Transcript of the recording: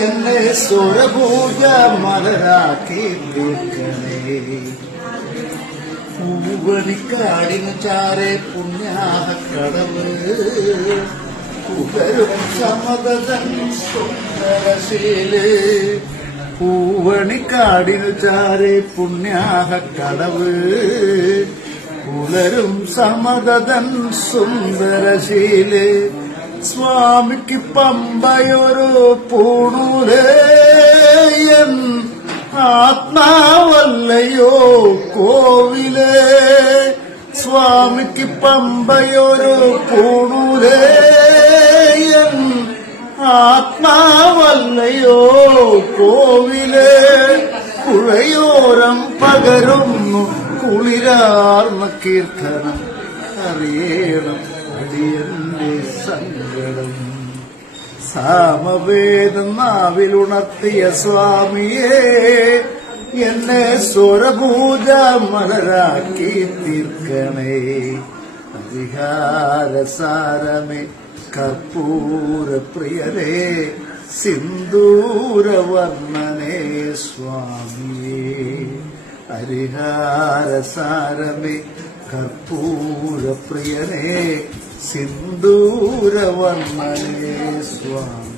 എന്നെ സ്വരപൂജ മലരാക്കി തീർക്കണേ. പൂവണിക്കാടിന് ചാരെ പുണ്യാഹക്കടവ് പുകരും സമതൻ സുന്ദരശീല്. പൂവണിക്കാടിനു ചാരെ പുണ്യാഹക്കടവ് പുലരും സമതൻ സുന്ദരശീല്. സ്വാമിക്ക് പമ്പയൊരു പൂണൂലേയൻ ആത്മാവല്ലയോ കോവിലേ. സ്വാമിക്ക് പമ്പയൊരു പൂണൂലേയൻ ആത്മാവല്ലയോ കോവിലേ. പുഴയോരം പകരുന്നു കുളിരാർന്ന കീർത്തനം അറിയണം അടിയന്റെ സങ്കടം. സാമവേദം നാവിലുണർത്തിയ സ്വാമിയേ എന്നെ സ്വരപൂജ മലരാക്കി തീർക്കണേ. ഹരിഹാരസാരമേ കർപ്പൂരപ്രിയരേ സിന്ദൂരവർണ്ണനേ സ്വാമിയേ. ഹരിഹാരസാരമേ കർപ്പൂരപ്രിയനേ സിന്ദൂരവർണ്ണനേ സ്വാമി.